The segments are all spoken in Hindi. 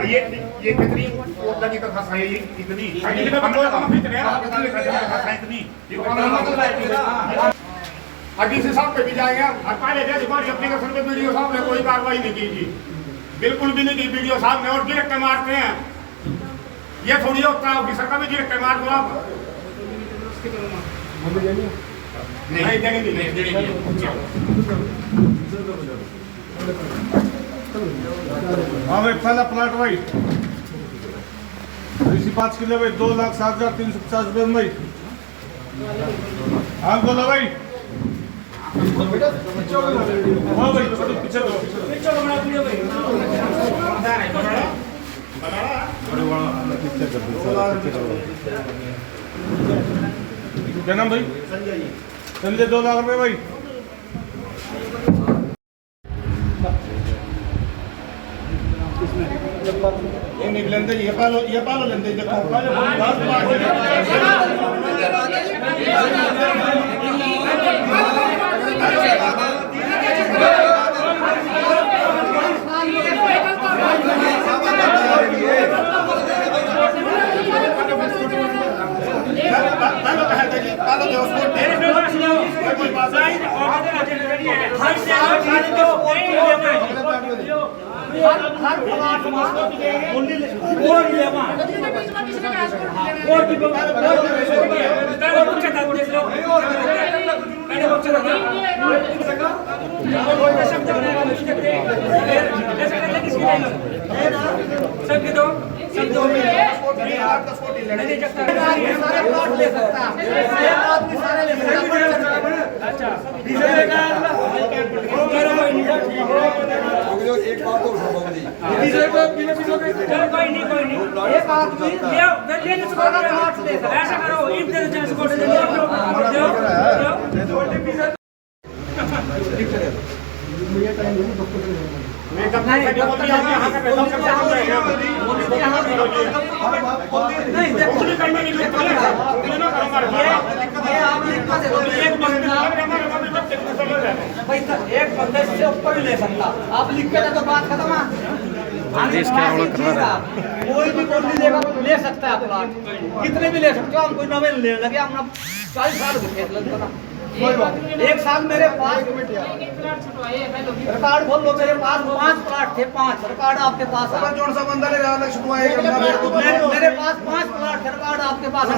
और ये कितनी ओला की तरफ है, ये कितनी डीसी साहब पे भी जाएगा। और पहले जैसे हमारी एप्लीकेशन पे वीडियो साहब ने कोई कार्रवाई नहीं की थी, बिल्कुल भी नहीं की वीडियो साहब ने, और डायरेक्ट मारते हैं। ये थोड़ी होता है ऑफिसर का भी डायरेक्ट मार दो आप। नहीं देंगे, हाँ भाई, पहला प्लाट भाई 5 किलो भाई, 2,07,350 रुपये भाई। हाँ बोलो भाई। हाँ भाई पीछे दो, क्या नाम भाई? संजय। 2 लाख रुपये भाई। नहीं लेंदे, ये पालो लेंदे, देखो एक बात और ऐसा करो, एक बंदे से ऊपर भी ले सकता, आप लिख के तो बात खत्म है। कोई भी बोली लेगा तो ले सकता है प्लाट, कितने भी ले सकते हो। हम कोई नवे लेने लगे, हम 40 साल एक साल मेरे पास रिकॉर्ड खोल लो, मेरे पास 5 प्लाट थे, 5 रिकॉर्ड आपके पास है। मेरे पास 5 प्लाट थे, रिकॉर्ड आपके पास है।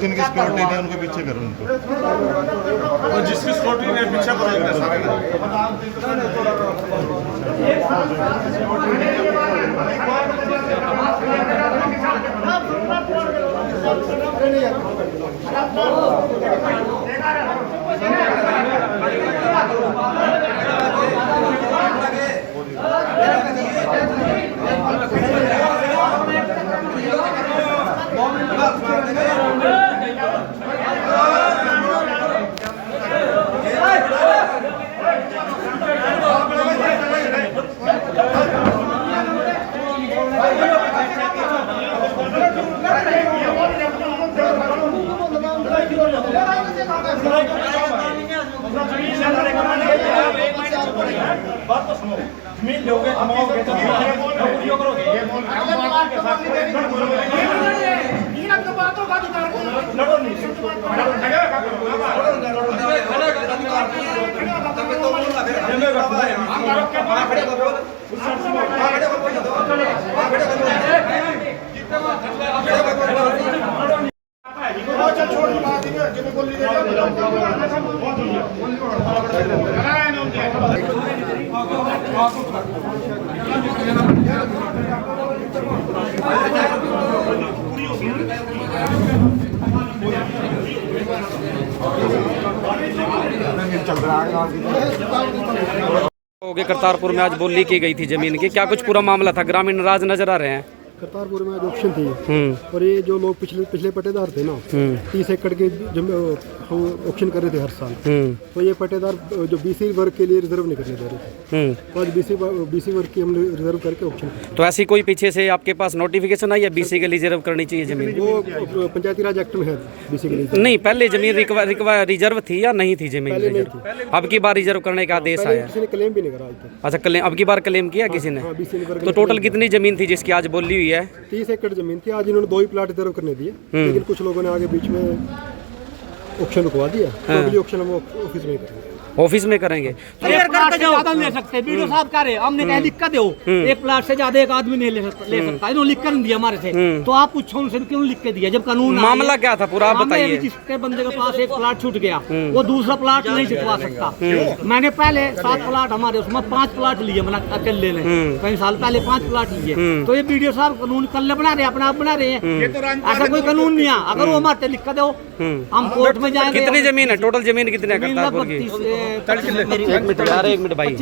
जिनकी सिक्योरिटी है उनके पीछे करो, उनको जिसकी सिक्योरिटी है पीछे करो। बात तो सुनो, जमीन लोगे कमाओगे तो नौकरियों करोगे, लड़ो नहीं, करतारपुर में आज बोली की गई थी जमीन की, क्या कुछ पूरा मामला था? ग्रामीण नाराज नजर आ रहे हैं। करतारपुर में आज ऑप्शन थी और ये जो लोग पिछले पट्टेदार थे ना 30 एकड़ के ऑप्शन कर रहे थे हर साल, तो ये पट्टेदार जो बीसी वर्ग के लिए रिजर्व नहीं करने दे रहे थे, तो आज बीसी वर्ग की हमने रिजर्व करके ऑप्शन। तो ऐसी कोई पीछे से आपके पास नोटिफिकेशन आई है बीसी के लिए रिजर्व करनी चाहिए जमीन? वो पंचायती राज एक्ट में है बीसी के लिए। नहीं, पहले जमीन रिजर्व थी या नहीं थी जमीन रिजर्व? अब की बार रिजर्व करने का आदेश आया? किसी ने क्लेम भी नहीं करा आज तक। अच्छा, क्लेम अब की बार क्लेम किया किसी ने? तो टोटल कितनी जमीन थी जिसकी आज बोली हुई है? 30 एकड़ जमीन थी, आज इन्होंने 2 ही प्लाट रिजर्व करने दिए, लेकिन कुछ लोगों ने आगे बीच में ऑप्शन रुकवा दिया, तो अगली ऑप्शन हम ऑफिस में करेंगे। ऑफिस में करेंगे तो क्लियर करके ज्यादा ले सकते हैं। वीडियो साहब कह रहे हमने कहा लिख कर दो, एक प्लाट से ज्यादा एक आदमी नहीं ले सकता, इन्होंने लिख कर नहीं दिया हमारे से, तो आप पूछो उनसे क्यों लिख के दिया जब कानून मामला क्या था पूरा आप बताइए। जिसके बंदे के पास एक प्लाट छूट गया वो दूसरा प्लाट नहीं छुटवा सकता। मैंने पहले 7 प्लाट हमारे उसमें 5 प्लाट लिए, मतलब अकेले ने कई साल पहले 5 प्लाट लिए, तो ये वीडियो साहब कानून कल बना रहे, अपना आप बना रहे हैं, ऐसा कोई कानून नहीं है। अगर वो हमारे लिख कर दो हम कोर्ट में जाएंगे। कितनी जमीन है टोटल? जमीन कितनी है करतारपुर की? एक मिनट भाई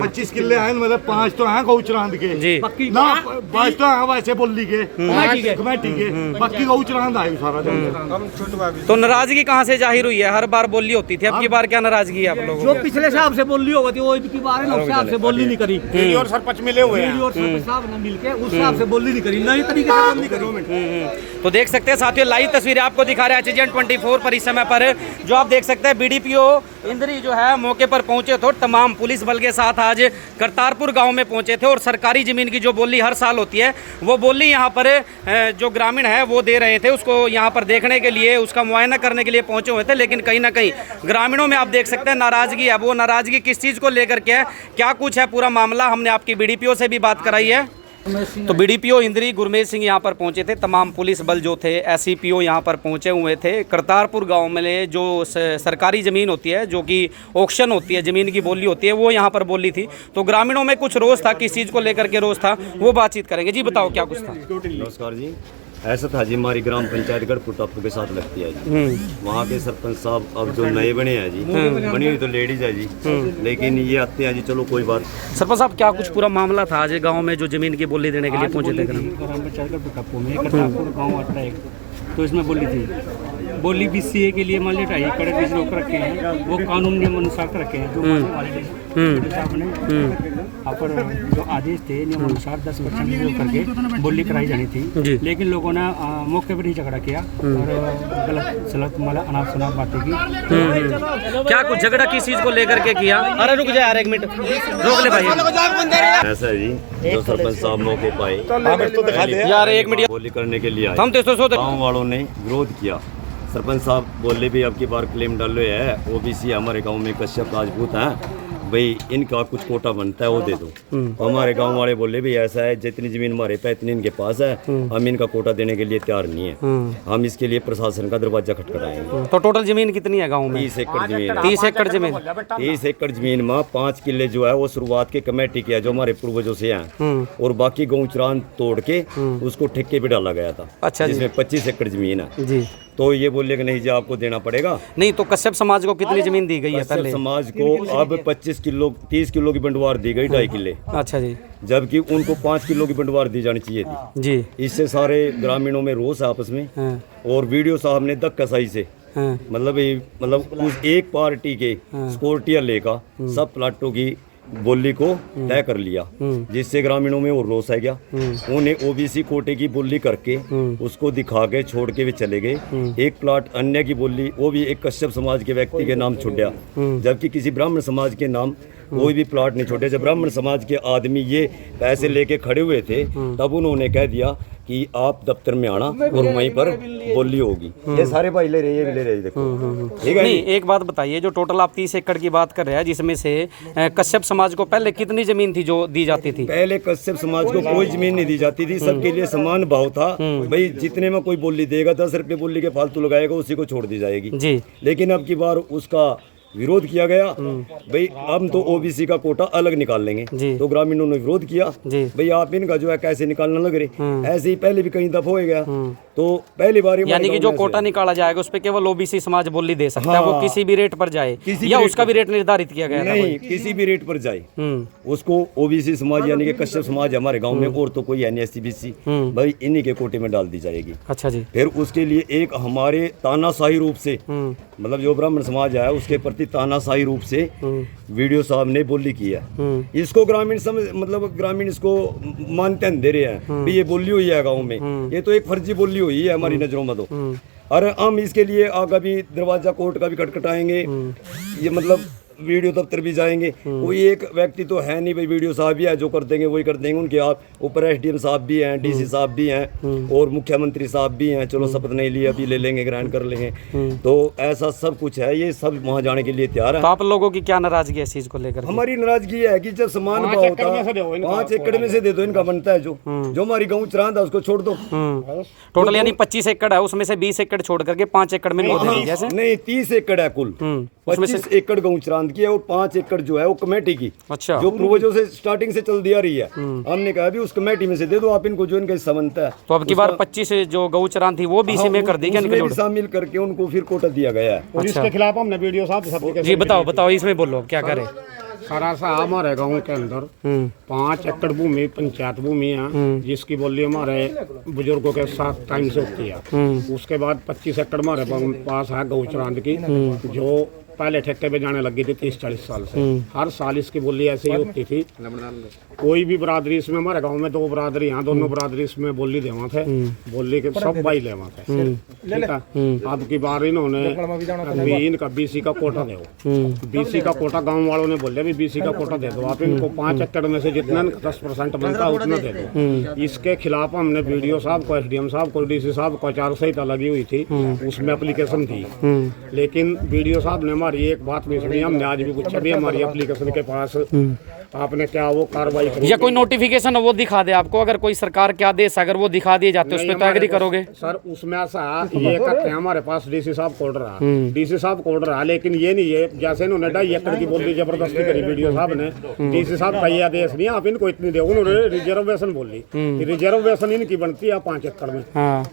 25 किले हैं, मतलब 5 तो हैं गौचरांद के जी ना, 5 तो हैं वैसे बोली के कमेटी के, बाकी गौचरांद आए सारा। तो नाराजगी कहाँ से जाहिर हुई है? हर बार बोली होती थी, अब की बार क्या नाराजगी है आप लोगों जो पिछले साहब से बोली होगी वो की बार है, उस साहब से बोली नहीं करी, और सरपंच मिले हुए हैं और सरपंच साहब ने मिलके उस साहब से बोली नहीं करी, नई तरीके से बोली करी। तो देख सकते हैं साथियों, लाइव तस्वीरें आपको दिखा रहे हैं HGN 24 पर। इस समय पर जो आप देख सकते हैं BDPO इंद्री जो है मौके पर पहुंचे थे, तमाम पुलिस बल के साथ आज करतारपुर गांव में पहुंचे थे और सरकारी ज़मीन की जो बोली हर साल होती है वो बोली यहां पर जो ग्रामीण है वो दे रहे थे, उसको यहां पर देखने के लिए, उसका मुआयना करने के लिए पहुंचे हुए थे। लेकिन कहीं ना कहीं ग्रामीणों में आप देख सकते हैं नाराज़गी है। वो नाराज़गी किस चीज़ को लेकर के है, क्या कुछ है पूरा मामला, हमने आपकी BDPO से भी बात कराई है। तो BDPO इंद्री गुरमेज सिंह यहाँ पर पहुँचे थे, तमाम पुलिस बल जो थे, SCPO यहाँ पर पहुँचे हुए थे। करतारपुर गांव में जो सरकारी ज़मीन होती है, जो कि ऑक्शन होती है, ज़मीन की बोली होती है, वो यहाँ पर बोली थी। तो ग्रामीणों में कुछ रोष था, किस चीज़ को लेकर के रोष था वो बातचीत करेंगे। जी बताओ क्या कुछ था? नमस्कार जी, ऐसा था जी, हमारी ग्राम पंचायत गढ़पुर टापू के साथ लगती है जी। वहाँ के सरपंच साहब अब जो नए बने हैं जी, बनी हुई तो लेडीज है जी, लेकिन ये आते हैं जी, चलो कोई बात। सरपंच साहब क्या कुछ पूरा मामला था आज गांव में जो जमीन की बोली देने के लिए पहुंचे थे? ग्राम पंचायत गढ़पुर टापू में करतारपुर गाँव आता है, तो इसमें बोली थी, बोली BCA के लिए मान लीजिए 2.5 एकड़ बीज रोक रखे हैं, वो कानून नियम अनुसार रखे हैं, जो साहब ने यहाँ पर जो आदेश थे नियम अनुसार 10% रीजर्व करके बोली कराई जानी थी। लेकिन लोगों ने मौके पर ही झगड़ा किया और गलत सलत मतलब अनाप शनाप बातें की। क्या कुछ झगड़ा किस चीज़ को लेकर के किया? अरे रुक जाए यार, एक मिनट रोक ले भाई। ऐसा है जी, जो सरपंच साहब मौके पाए यार एक मिनट, बोली करने के लिए आए, हम तो गाँव वालों ने विरोध किया। सरपंच साहब बोले भी अब की बार क्लेम डाले है, OBC हमारे गांव में कश्यप राजपूत हैं, भाई इनका कुछ कोटा बनता है वो दे दो। हमारे गांव वाले बोले भी ऐसा है, जितनी जमीन हमारे पे इतनी इनके पास है, हम इनका कोटा देने के लिए तैयार नहीं है, हम इसके लिए प्रशासन का दरवाजा खटखटाएंगे। तो टोटल जमीन कितनी है गाँव में? 30 एकड़ जमीन है। 30 एकड़ जमीन 30 एकड़ जमीन में 5 किले जो है वो शुरुआत के कमेटी की है, जो हमारे पूर्वजों से हैं, और बाकी गौचरान तोड़ के उसको ठेके पे डाला गया था। अच्छा, जिसमें 25 एकड़ जमीन है जी। तो ये बोले कि नहीं जी आपको देना पड़ेगा। नहीं तो कश्यप समाज को कितनी जमीन दी गई है कश्यप पहले? समाज को अब 30 किलो की बंटवार दी गई, 2.5 किले, अच्छा जी, जबकि उनको 5 किलो की बंटवार दी जानी चाहिए थी जी। इससे सारे ग्रामीणों में रोष है आपस में। और वीडियो साहब ने धक्काशाही से मतलब उस एक पार्टी के स्कोर्टिया लेकर सब प्लाटों की बोली को तय कर लिया, जिससे ग्रामीणों में और रोष आ गया। उन्हें OBC कोटे की बोली करके उसको दिखा के छोड़ के वे चले गए। एक प्लाट अन्य की बोली, वो भी एक कश्यप समाज के व्यक्ति के नाम छुड़ा, जबकि किसी ब्राह्मण समाज के नाम कोई भी प्लाट नहीं छोड़े। जब ब्राह्मण समाज के आदमी ये पैसे लेके खड़े हुए थे, तब उन्होंने कह दिया कि आप दफ्तर में आना और वहीं पर बोली होगी। ये सारे भाई ले रहे, ये भी ले रहे, देखो ठीक है। नहीं एक बात बताइए, जो टोटल आप 30 एकड़ की बात कर रहे हैं, जिसमें से कश्यप समाज को पहले कितनी जमीन थी जो दी जाती थी? पहले कश्यप समाज को कोई जमीन नहीं दी जाती थी, सबके लिए समान भाव था। भाई जितने में कोई बोली देगा 10 रुपये बोली के फालतू लगाएगा, उसी को छोड़ दी जाएगी जी। लेकिन अब की बार उसका विरोध किया गया भाई हम तो ओबीसी का कोटा अलग निकाल लेंगे, तो ग्रामीणों ने विरोध किया भाई आप इनका जो है कैसे निकालना लग रहे। ऐसे ही पहले भी कहीं दफा हो गया, तो पहली बार यानी कि जो कोटा निकाला जाएगा उस पे केवल ओबीसी समाज बोली दे सकता है, वो किसी भी रेट पर जाए या उसका भी रेट निर्धारित किया गया है? नहीं, किसी भी रेट पर जाए उसको ओबीसी समाज यानी कि कश्यप समाज हमारे गांव में और तो कोई है नहीं SC/BC, भाई इन्हीं के कोटे में डाल दी जाएगी। अच्छा जी। फिर उसके लिए एक हमारे तानाशाही रूप से मतलब जो ब्राह्मण समाज है उसके प्रति तानाशाही रूप से वीडियो साहब ने बोली की है। इसको ग्रामीण मतलब ग्रामीण इसको मानते दे रहे हैं, ये बोली हुई है गाँव में, ये तो एक फर्जी बोली हुई है हमारी नजरों में। तो और हम इसके लिए आगे भी दरवाजा कोर्ट का भी खटखटाएंगे, ये मतलब वीडियो दफ्तर भी जाएंगे। कोई एक व्यक्ति तो है नहीं भाई वीडियो साहब भी है जो कर देंगे वही कर देंगे, उनके आप ऊपर SDM साहब भी हैं, DC साहब भी हैं और मुख्यमंत्री साहब भी हैं। चलो शपथ नहीं लिया, अभी ले लेंगे, ग्रहण कर लेंगे, तो ऐसा सब कुछ है। ये सब वहाँ जाने के लिए तैयार है। तो आप लोगों की क्या नाराजगी है इस चीज को लेकर? हमारी नाराजगी है कि जब समान भाव होता है 5 एकड़ में से दे दो, इनका बनता है जो हमारी गाँव चरांद है उसको छोड़ दो। टोटल यानी 25 एकड़ है, उसमें से 20 एकड़ छोड़ करके 5 एकड़ में जैसे नहीं 30 एकड़ है कुल, 25 एकड़ गाँव चरांद की है और 5 एकड़ जो है वो कमेटी की, अच्छा, जो पूर्वजों से स्टार्टिंग से चल दिया रही है। हमने कहा भी उस कमेटी में से दे दो आप इनको, जो इनका हिस्सा बनता है। तो अब की बार 25 जो गौचरान थी वो BC में कर दी क्या? उसमें भी शामिल करके उनको फिर कोटा दिया गया है। और इसके खिलाफ हमने वीडियो साहब जी बताओ इसमें बोलो क्या करे। सरासा हमारे गांव के अंदर 5 एकड़ भूमि पंचायत भूमि है, जिसकी बोली हमारे बुजुर्गों के साथ टाइम से होती है। उसके बाद 25 एकड़ हमारे पास है गौचरांद की, जो पहले ठेके पे जाने लगी थी 30-40 साल से। हर साल इसकी बोली ऐसे ही होती थी। कोई भी बरादरी इसमें, हमारे गांव में 2 बरादरी यहाँ, दोनों बरादरी इसमें बोली देवा थे, बोली के सब भाई लेवा थे। ठीक है, अब की बार इन्होंने इनका BC का कोटा दो, BC का कोटा गांव वालों ने बोले भी BC का कोटा दे दो आप इनको, 5 एकड़ में से जितना 10% बनता है उतना दे दो। इसके खिलाफ हमने वीडियो साहब को, SDM साहब को, DC साहब को आचार संहिता लगी हुई थी, उसमें एप्लीकेशन थी, लेकिन वीडियो साहब ने हमारी एक बात नहीं सुनी। हमने आज भी पूछा भी हमारी एप्लीकेशन के पास आपने क्या वो कार्रवाई करी या कोई नोटिफिकेशन वो दिखा दे आपको, अगर कोई सरकार के आदेश अगर वो दिखा दिए जाते उस पर तो एग्री करोगे? सर उसमें ऐसा ये करते हैं, हमारे पास DC साहब कोड रहा, DC साहब कोड रहा, लेकिन ये नहीं है जैसे इन्होंने 2.5 एकड़ की बोली जबरदस्ती करी वीडियो साहब ने। DC साहब का ये आदेश नहीं आप इनको इतनी दो, उन्होंने रिजर्वेशन बोली, रिजर्वेशन इनकी बनती है 5 एकड़ में,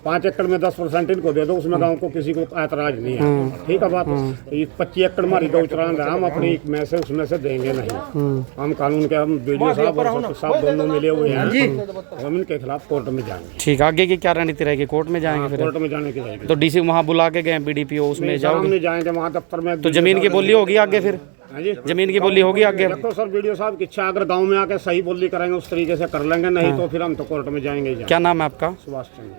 5 एकड़ में 10% इनको दे दो, उसमें गाँव को किसी को ऐतराज नहीं है। ठीक है बात, 25 एकड़ हमारी गौचरान है, हम अपनी में से उसमें से देंगे नहीं। हम कानून के, हम वीडियो साहब और साहब दोनों मिले हुए हैं, हम इनके खिलाफ कोर्ट में जाएंगे। ठीक, आगे की क्या रणनीति रहेगी? कोर्ट में जाएंगे फिर? कोर्ट में जाने की जाएगी। तो DC वहाँ बुला के गए BDPO, उसमें जाओगे? नहीं जाएंगे वहाँ दफ्तर में। तो जमीन की बोली होगी आगे फिर? जमीन की बोली होगी आगे? देखो सर वीडियो साहब की इच्छा, अगर गांव में आके सही बोली करेंगे उस तरीके से कर लेंगे, नहीं तो फिर हम तो कोर्ट में जाएंगे। क्या नाम है आपका?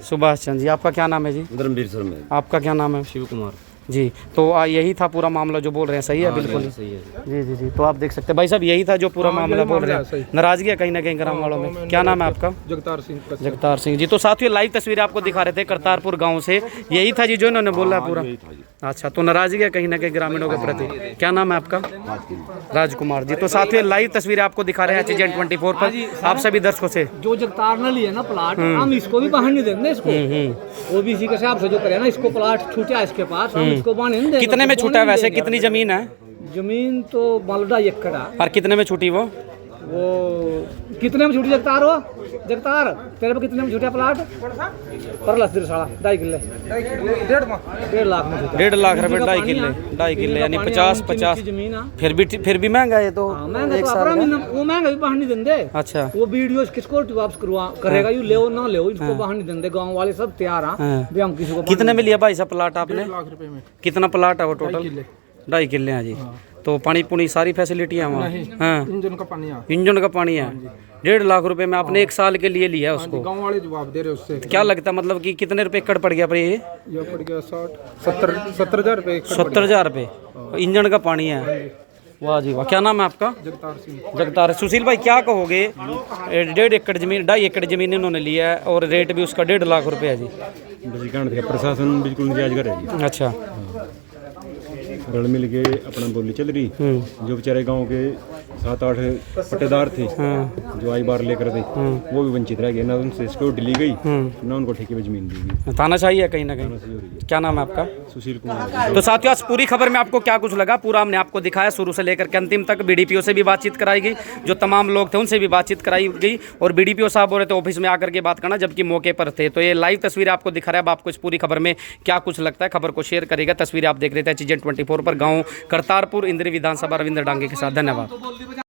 सुभाष चंद्र जी। आपका क्या नाम है जी? धर्मवीर सर में। आपका क्या नाम है? शिव कुमार जी। तो यही था पूरा मामला जो बोल रहे हैं, सही है? बिल्कुल सही है जी जी जी। तो आप देख सकते हैं भाई साहब, यही था जो पूरा मामला बोल रहे हैं। नाराजगी है कहीं ना कहीं ग्राम वालों में। क्या नाम है आपका? जगतार सिंह जी। तो साथियों लाइव तस्वीरें आपको दिखा रहे थे करतारपुर गांव से, यही था जी जो इन्होंने बोला पूरा। अच्छा, तो नाराजगी है कहीं ना कहीं ग्रामीणों के प्रति। क्या नाम है आपका? राजकुमार जी। तो साथियों लाइव तस्वीरें आपको दिखा रहे हैं HGN 24 पर, आप सभी दर्शकों से। जो जगतार ने लिए ना प्लाट, हम इसको भी बाहर नहीं देंगे, इसको OBC के हिसाब से जो करे ना, इसको प्लाट छूटा है इसके पास, हम इसको बाहर नहीं देंगे। कितने में छूटा है वैसे? कितनी जमीन है? जमीन तो 2.5 एकड़ है। और कितने में छूटी वो कितने में छूटी जगतार? हो जगतार तेरे पे कितने में छूटा प्लाट? पर लस 2.5 किले 1.5 लाख में छूटा। 1.5 लाख रुपए 2.5 किले यानी 50 जमीन है। फिर भी महंगा है तो। महंगा तो अपना वो महंगा भी बाहर नहीं देंगे। अच्छा, वो वीडियो किसको वापस करेगा? यू ले ना ले, इसको बाहर नहीं देंगे। गांव वाले सब तैयार हैं भी हम किसी को। कितने में लिया भाई साहब प्लाट आपने? 1.5 लाख रुपए में। कितना प्लाट है वो टोटल? 2.5 किले हैं जी। तो पानी पुनी सारी फैसिलिटी है वहाँ? हाँ, इंजन का पानी है। इंजन का पानी है। 1.5 लाख रुपए में आपने 1 साल के लिए लिया उसको? गांव वाले जवाब दे रहे उससे। क्या लगता है मतलब कि कितने रुपए एकड़ पड़ गया पर ये? पड़ गया 70,000 रुपए। 70,000 रुपए इंजन का पानी है। वाह जी वाह। क्या नाम है आपका? जगतार सिंह। जगतार। सुशील भाई क्या कहोगे? 1.5 एकड़ जमीन 2.5 एकड़ जमीन इन्होंने लिया है और रेट भी उसका 1.5 लाख रुपए है जी। प्रशासन बिल्कुल नजायज कर रही है। अच्छा, रल मिल के अपना बोली चल रही। जो बेचारे गांव के 7-8 पट्टेदार थे जो आई बार लेकर थे वो भी वंचित रह गए, ना उनसे सिक्योरिटी ली गई ना उनको ठेके पे जमीन दी गई। तानाशाही है कहीं ना कहीं। क्या नाम है आपका? सुशील कुमार। तो साथियों आज पूरी खबर में आपको क्या कुछ लगा पूरा हमने आपको दिखाया, शुरू से लेकर के अंतिम तक। बीडीपीओ से भी बातचीत कराई गई, जो तमाम लोग थे उनसे भी बातचीत कराई गई, और बीडीपीओ साहब बोल रहे थे ऑफिस में आकर के बात करना, जबकि मौके पर थे। तो ये लाइव तस्वीर आपको दिखा रहा है। अब आपको इस पूरी खबर में क्या कुछ लगता है, खबर को शेयर करेगा। तस्वीरें आप देख रहे थे HGN 24 पर, गाँव करतारपुर, इंद्री विधानसभा, रविंद्र डांगे के साथ। धन्यवाद।